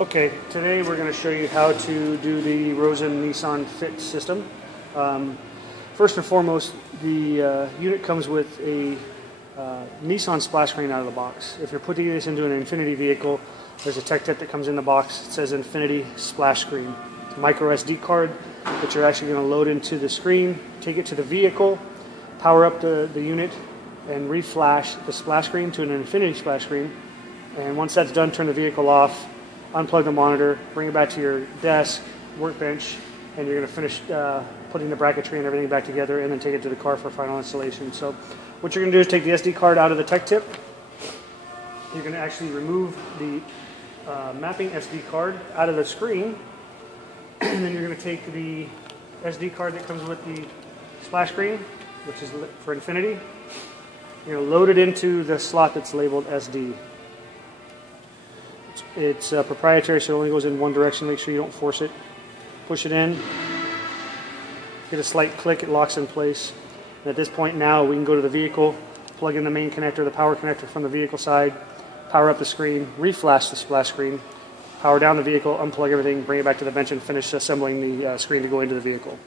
Okay, today we're going to show you how to do the Rosen Nissan FiT system. First and foremost, the unit comes with a Nissan splash screen out of the box. If you're putting this into an Infiniti vehicle, there's a tech kit that comes in the box. It says Infiniti splash screen. It's a micro SD card that you're actually going to load into the screen, take it to the vehicle, power up the unit, and reflash the splash screen to an Infiniti splash screen. And once that's done, turn the vehicle off, unplug the monitor, bring it back to your desk, workbench, and you're going to finish putting the bracketry and everything back together and then take it to the car for final installation. So what you're going to do is take the SD card out of the tech tip. You're going to actually remove the mapping SD card out of the screen, and then you're going to take the SD card that comes with the splash screen, which is for Infiniti. You're going to load it into the slot that's labeled SD. It's proprietary, so it only goes in one direction. Make sure you don't force it. Push it in. Get a slight click, it locks in place. And at this point now, we can go to the vehicle, plug in the main connector, the power connector from the vehicle side, power up the screen, reflash the splash screen, power down the vehicle, unplug everything, bring it back to the bench, and finish assembling the screen to go into the vehicle.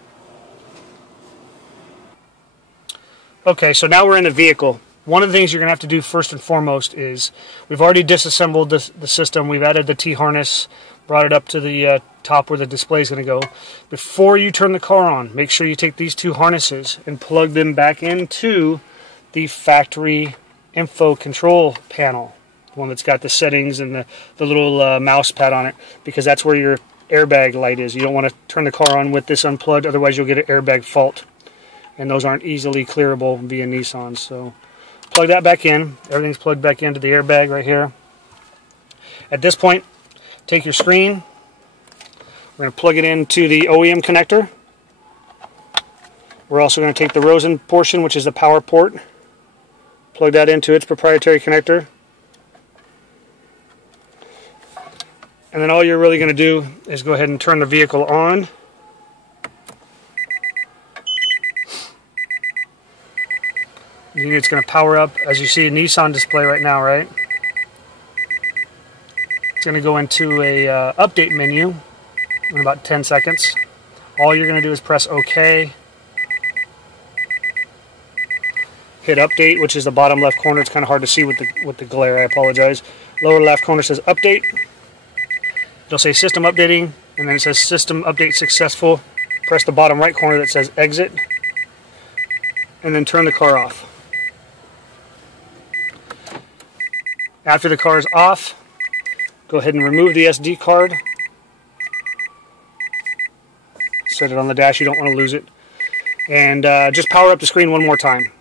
Okay, so now we're in the vehicle. One of the things you're going to have to do first and foremost is we've already disassembled the system. We've added the T-harness, brought it up to the top where the display is going to go. Before you turn the car on, make sure you take these two harnesses and plug them back into the factory info control panel, the one that's got the settings and the little mouse pad on it, because that's where your airbag light is. You don't want to turn the car on with this unplugged, otherwise you'll get an airbag fault, and those aren't easily clearable via Nissan. So plug that back in. Everything's plugged back into the airbag right here. At this point, take your screen. We're going to plug it into the OEM connector. We're also going to take the Rosen portion, which is the power port, plug that into its proprietary connector. And then all you're really going to do is go ahead and turn the vehicle on. The unit's going to power up, as you see a Nissan display right now, right? It's going to go into a update menu in about 10 seconds. All you're going to do is press OK. Hit update, which is the bottom left corner. It's kind of hard to see with the glare, I apologize. Lower left corner says update. It'll say system updating, and then it says system update successful. Press the bottom right corner that says exit, and then turn the car off. After the car is off, go ahead and remove the SD card. Set it on the dash, you don't want to lose it. And just power up the screen one more time.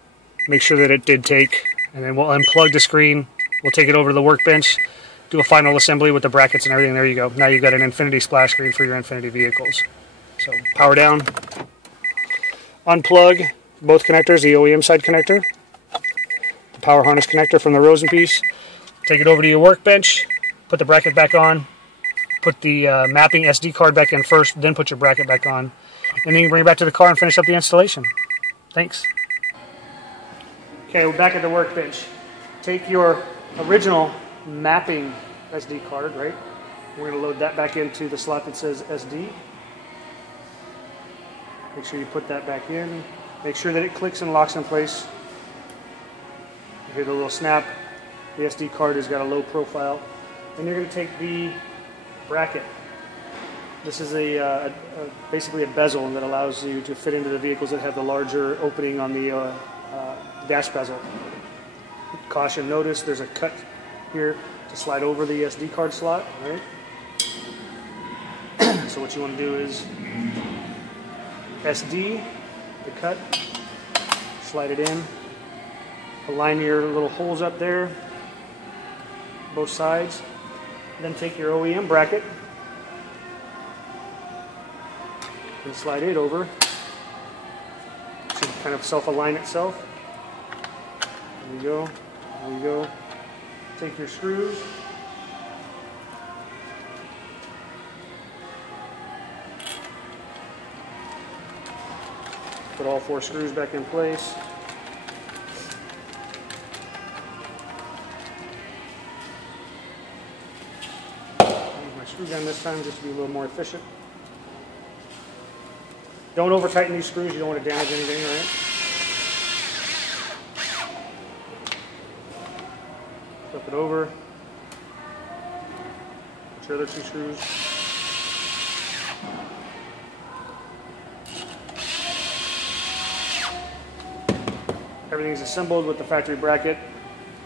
Make sure that it did take, and then we'll unplug the screen. We'll take it over to the workbench, do a final assembly with the brackets and everything. There you go. Now you've got an Infiniti splash screen for your Infiniti vehicles. So power down. Unplug both connectors, the OEM side connector, the power harness connector from the Rosen piece. Take it over to your workbench, put the bracket back on, put the mapping SD card back in first, then put your bracket back on, and then you can bring it back to the car and finish up the installation. Thanks. Okay, we're back at the workbench. Take your original mapping SD card, right? We're going to load that back into the slot that says SD. Make sure you put that back in. Make sure that it clicks and locks in place. You hear the little snap. The SD card has got a low profile. And you're going to take the bracket. This is basically a bezel that allows you to fit into the vehicles that have the larger opening on the dash bezel. Caution, notice there's a cut here to slide over the SD card slot. Right? So what you want to do is SD, the cut, slide it in, align your little holes up there, both sides, then take your OEM bracket and slide it over. It should kind of self-align itself. There you go, there you go. Take your screws, put all 4 screws back in place. screw gun this time just to be a little more efficient. Don't over tighten these screws, you don't want to damage anything, right? Flip it over. Put your other two screws. Everything's assembled with the factory bracket.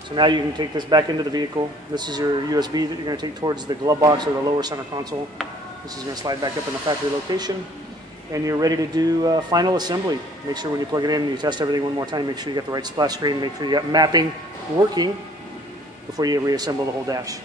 So now you can take this back into the vehicle. This is your USB that you're going to take towards the glove box or the lower center console. This is going to slide back up in the factory location. And you're ready to do final assembly. Make sure when you plug it in, you test everything one more time. Make sure you got the right splash screen. Make sure you got mapping working before you reassemble the whole dash.